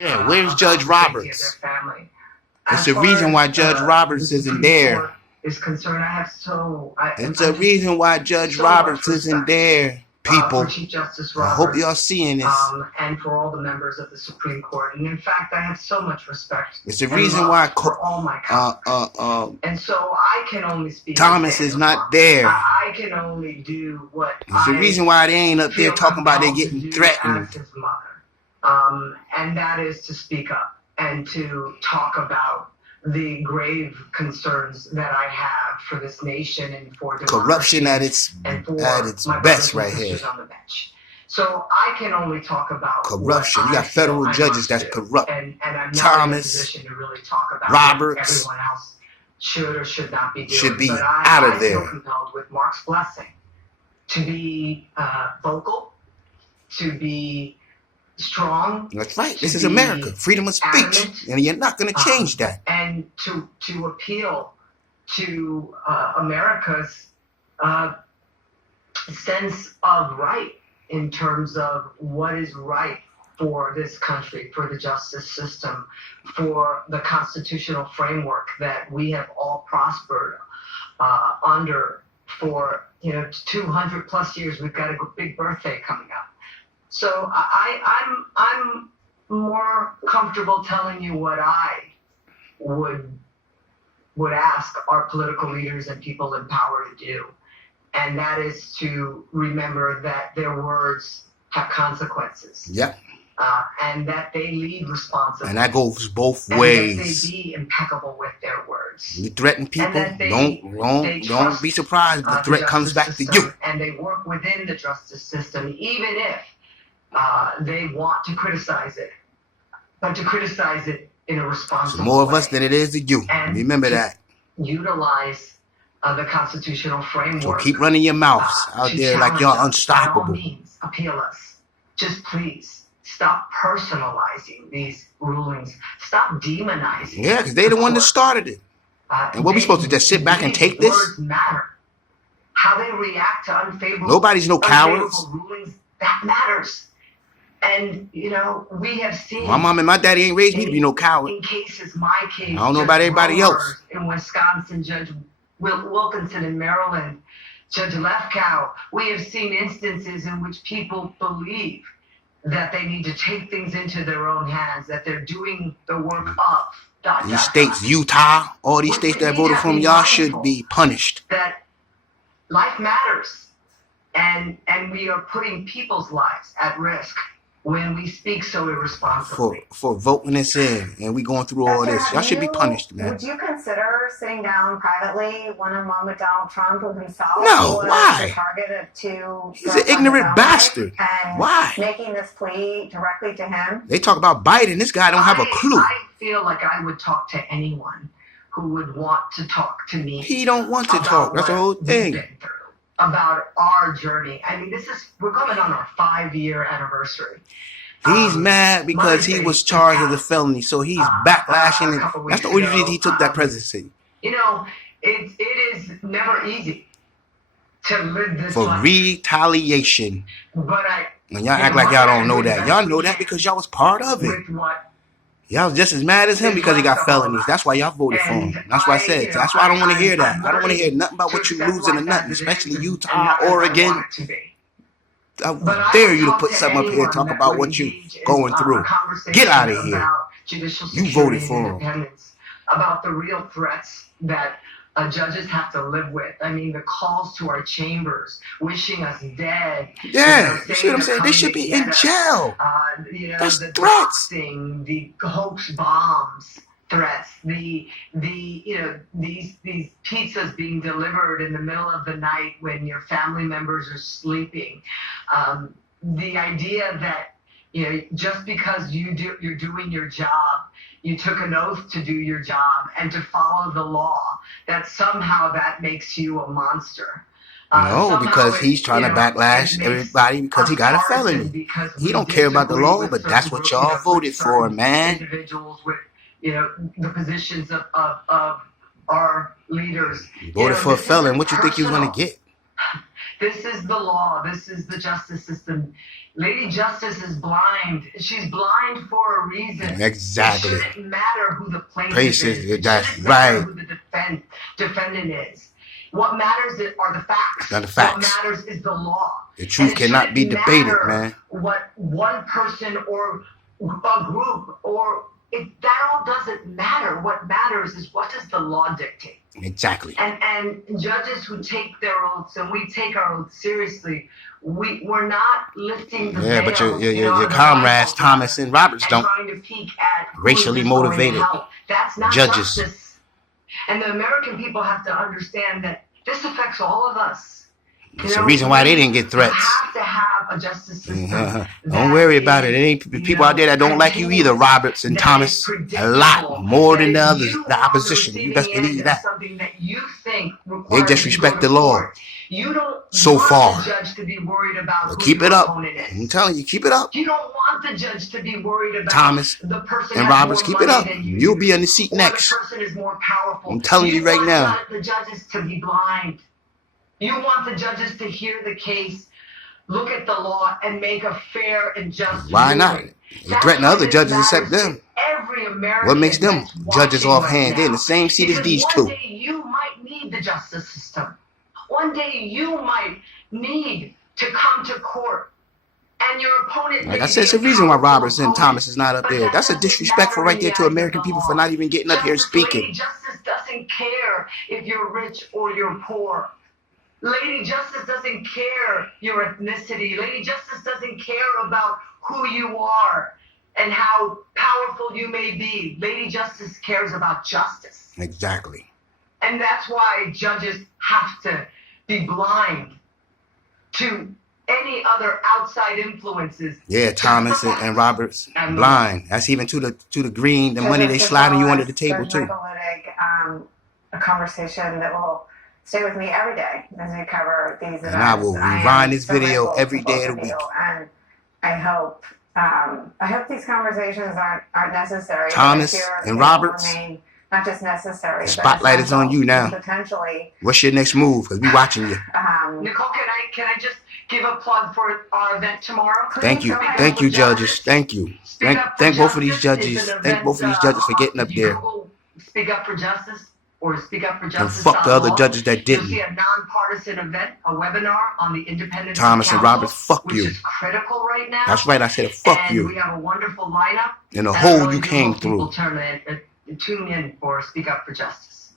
Yeah, where's Judge Roberts? Their family. It's the reason why Judge Roberts isn't there. Is concerned. It's the reason why Judge Roberts isn't there, people. For Chief Justice I Roberts, hope y'all seeing this. and for all the members of the Supreme Court. And in fact, I have so much respect. It's the reason why for all my colleagues. And so I can only speak. Thomas is not there. I can only do what. It's the reason why they ain't up there talking about they getting threatened. As his mother, and that is to speak up and to talk about the grave concerns that I have for this nation and for corruption at its best right here. On the bench. So I can only talk about corruption. You got federal judges that's corrupt. And I'm not Thomas, in a position to really talk about Roberts, everyone else should or should not be doing. Should be but out of there. I feel compelled with Mark's blessing to be vocal, to be strong. That's right. This is America. Freedom of speech. And you're not going to change that. And to appeal to America's sense of right in terms of what is right for this country, for the justice system, for the constitutional framework that we have all prospered under for 200 plus years. We've got a big birthday coming up. So I'm more comfortable telling you what I would ask our political leaders and people in power to do, and that is to remember that their words have consequences. Yeah. And that they lead responsibly. And that goes both ways. And that they be impeccable with their words. You threaten people, don't be surprised if the threat comes back to you. And they work within the justice system, even if they want to criticize it, but to criticize it in a responsible way. More of us than it is to you. And remember that. Utilize the constitutional framework. So keep running your mouths out there like y'all unstoppable. By all means, appeal us. Just please stop personalizing these rulings. Stop demonizing. Yeah, because they're the one that started it. And what we supposed to just sit back and take this? Words matter. How they react to unfavorable. Nobody's no cowards. Rulings, that matters. And, we have seen... My mom and my daddy ain't raised me to be no coward. In cases, my case... I don't know about everybody else. In Wisconsin, Judge Wilkinson in Maryland, Judge Lefkow, we have seen instances in which people believe that they need to take things into their own hands, that they're doing the work of... These states, Utah, all these states that voted for him, y'all should be punished. That life matters. And we are putting people's lives at risk when we speak so irresponsibly. For voting us in, and we going through all this. Y'all should be punished, man. Would you consider sitting down privately one-on-one with Donald Trump, who himself was the target of two... He's an ignorant bastard. Why? Making this plea directly to him? They talk about Biden. This guy don't have a clue. I feel like I would talk to anyone who would want to talk to me. He don't want to talk. That's the whole thing. About our journey. I mean, we're coming on our 5-year anniversary. He's mad because he was charged with a felony, so he's backlashing. That's the only reason he took that presidency. It is never easy to live this for life. Retaliation. But and y'all act like y'all don't know that. Y'all know that because y'all was part of it. Y'all was just as mad as him because he got felonies. That's why y'all voted for him. That's why I said. That's why I don't want to hear that. I don't want to hear nothing about what you losing or nothing, especially Utah, Oregon. I dare you to put something up here and talk about what you're going through. Get out of here. You voted for him. About the real threats that judges have to live with. I mean, the calls to our chambers, wishing us dead. Yeah, you see what I'm saying? They should be in jail. That's the threats. The hoax bombs threats. These pizzas being delivered in the middle of the night when your family members are sleeping. The idea that just because you're doing your job, you took an oath to do your job and to follow the law, that somehow that makes you a monster. No, because he's trying to backlash everybody because he got a felony. He don't care about the law, but that's what y'all voted for, man. Individuals with, the positions of our leaders. You voted for a felon. What you think he was going to get? This is the law. This is the justice system. Lady Justice is blind. She's blind for a reason. Exactly. It shouldn't matter who the plaintiff Places, is. It that's shouldn't matter right. who the defendant is. What matters are the facts. Are the facts. What matters is the law. The truth cannot be debated, man. What one person or a group that all doesn't matter. What matters is what does the law dictate. Exactly. And judges who take their oaths, and we take our oaths seriously, we're not lifting the veil. But your comrades Thomas and Roberts don't. Trying to peek at Racially motivated That's not judges. Justice. And the American people have to understand that this affects all of us. It's the reason why they didn't get threats. You have to have a justice system. Don't worry about it. It ain't people out there that don't like you either, Roberts and Thomas. A lot more than the others, the opposition. You best believe that. They just respect the law. You don't so want far. The judge to be worried about who keep your it up. opponent is. I'm telling you, keep it up. You don't want the judge to be worried about Thomas the person and Roberts. Keep it up. You'll be in the seat next. The person is more powerful. I'm telling you right now. You want the judges to be blind. You want the judges to hear the case, look at the law, and make a fair and just Why not? You threaten other judges except them. Every American. What makes them judges offhand? They're in the same seat as these two. One day you might need the justice system. One day you might need to come to court. And your opponent. Like I said, it's the reason why Roberts and Thomas is not up there. That's a disrespectful right there to American people for not even getting up here and speaking. Justice doesn't care if you're rich or you're poor. Lady Justice doesn't care your ethnicity. Lady Justice doesn't care about who you are and how powerful you may be. Lady Justice cares about justice. Exactly. And that's why judges have to be blind to any other outside influences. Yeah, Thomas and Roberts, blind. That's even to the green, the money they sliding you under the table too. A conversation that will stay with me every day as we cover these events. And I will rewind this video every day of the week. And I hope these conversations aren't necessary. Thomas and Roberts, not just necessary. The spotlight is on you now. Potentially. What's your next move? Because we watching you. Nicole, can I just give a plug for our event tomorrow? Thank you, judges. Thank you. Thank both of these judges. Thank both of these judges for getting up there. Speak Up for Justice. Or Speak Up for Justice. And fuck the other judges that didn't. You'll see a nonpartisan event, a webinar on the independence. Thomas and Roberts, fuck you. Which is critical right now. That's right. I said fuck and you. We have a wonderful lineup. And the hole you came through. People tune in for Speak Up for Justice.